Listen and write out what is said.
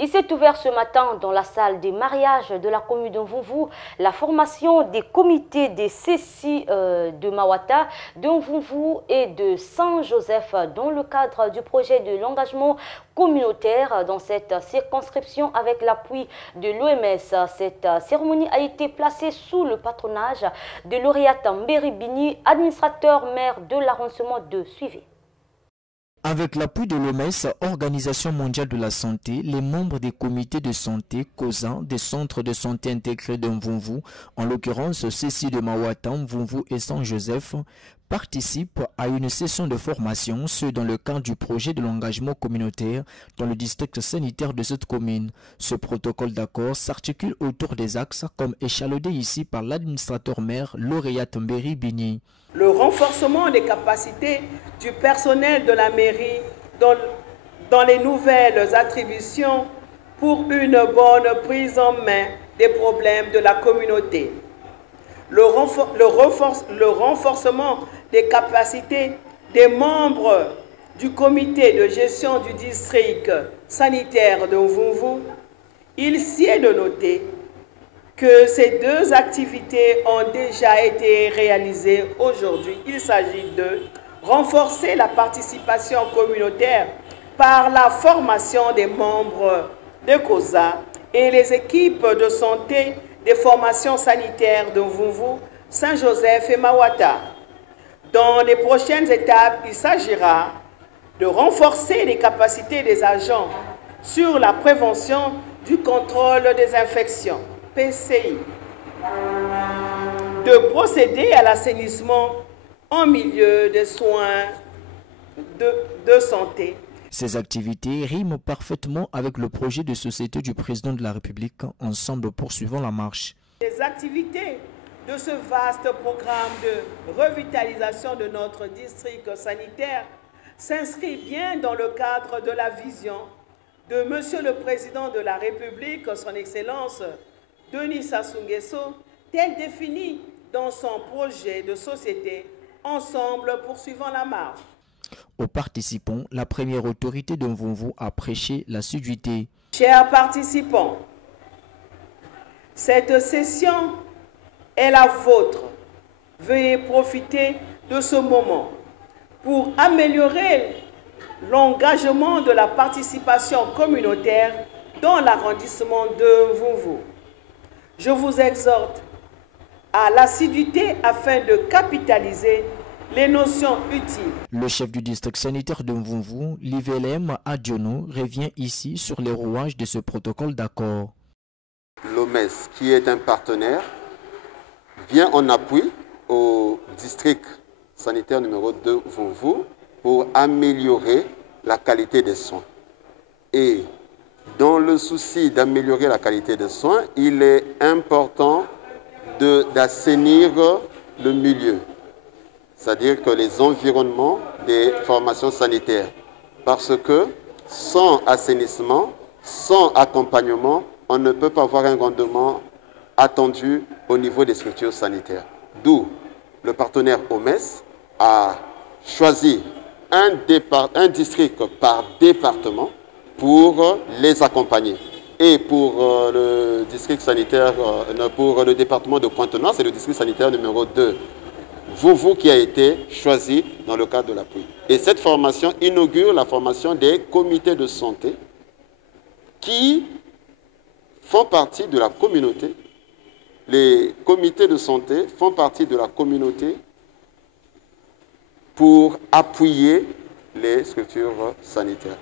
Il s'est ouvert ce matin dans la salle des mariages de la commune de Mvumvu la formation des comités des CECI de Mawata, de Mvumvu et de Saint-Joseph dans le cadre du projet de l'engagement communautaire dans cette circonscription avec l'appui de l'OMS. Cette cérémonie a été placée sous le patronage de lauréate Mberi Bini, administrateur maire de l'arrondissement de Suivi. Avec l'appui de l'OMS, Organisation mondiale de la santé, les membres des comités de santé causant des centres de santé intégrés de Mvumvu, en l'occurrence CECI de Mawata, Mvumvu et Saint-Joseph, participent à une session de formation, ce dans le cadre du projet de l'engagement communautaire dans le district sanitaire de cette commune. Ce protocole d'accord s'articule autour des axes comme échafaudé ici par l'administrateur maire lauréate Mberi Bini. Le renforcement des capacités du personnel de la mairie dans les nouvelles attributions pour une bonne prise en main des problèmes de la communauté. Le renforcement des capacités des membres du comité de gestion du district sanitaire de Mvumvu. Il s'y est de noter que ces deux activités ont déjà été réalisées aujourd'hui. Il s'agit de renforcer la participation communautaire par la formation des membres de COSA et les équipes de santé des formations sanitaires de Mvumvu, Saint-Joseph et Mawata. Dans les prochaines étapes, il s'agira de renforcer les capacités des agents sur la prévention du contrôle des infections, PCI, de procéder à l'assainissement en milieu de soins de santé. Ces activités riment parfaitement avec le projet de société du président de la République, Ensemble poursuivant la marche. Les activités de ce vaste programme de revitalisation de notre district sanitaire s'inscrivent bien dans le cadre de la vision de Monsieur le Président de la République, son Excellence Denis Sassou Nguesso, tel défini dans son projet de société Ensemble poursuivant la marche. Aux participants, la première autorité de Mvumvu a prêché l'assiduité. Chers participants, cette session est la vôtre. Veuillez profiter de ce moment pour améliorer l'engagement de la participation communautaire dans l'arrondissement de Mvumvu. Je vous exhorte à l'assiduité afin de capitaliser les notions utiles. Le chef du district sanitaire de Mvumvu, Livelem Adjono, revient ici sur les rouages de ce protocole d'accord. L'OMS, qui est un partenaire, vient en appui au district sanitaire numéro 2 Mvumvu pour améliorer la qualité des soins. Et dans le souci d'améliorer la qualité des soins, il est important d'assainir le milieu, c'est-à-dire que les environnements des formations sanitaires. Parce que sans assainissement, sans accompagnement, on ne peut pas avoir un rendement attendu au niveau des structures sanitaires. D'où le partenaire OMS a choisi un district par département pour les accompagner. Et pour le district sanitaire, pour le département de Pointe-Noire, c'est le district sanitaire numéro 2, Mvumvu, qui a été choisi dans le cadre de l'appui. Et cette formation inaugure la formation des comités de santé qui font partie de la communauté. Les comités de santé font partie de la communauté pour appuyer les structures sanitaires.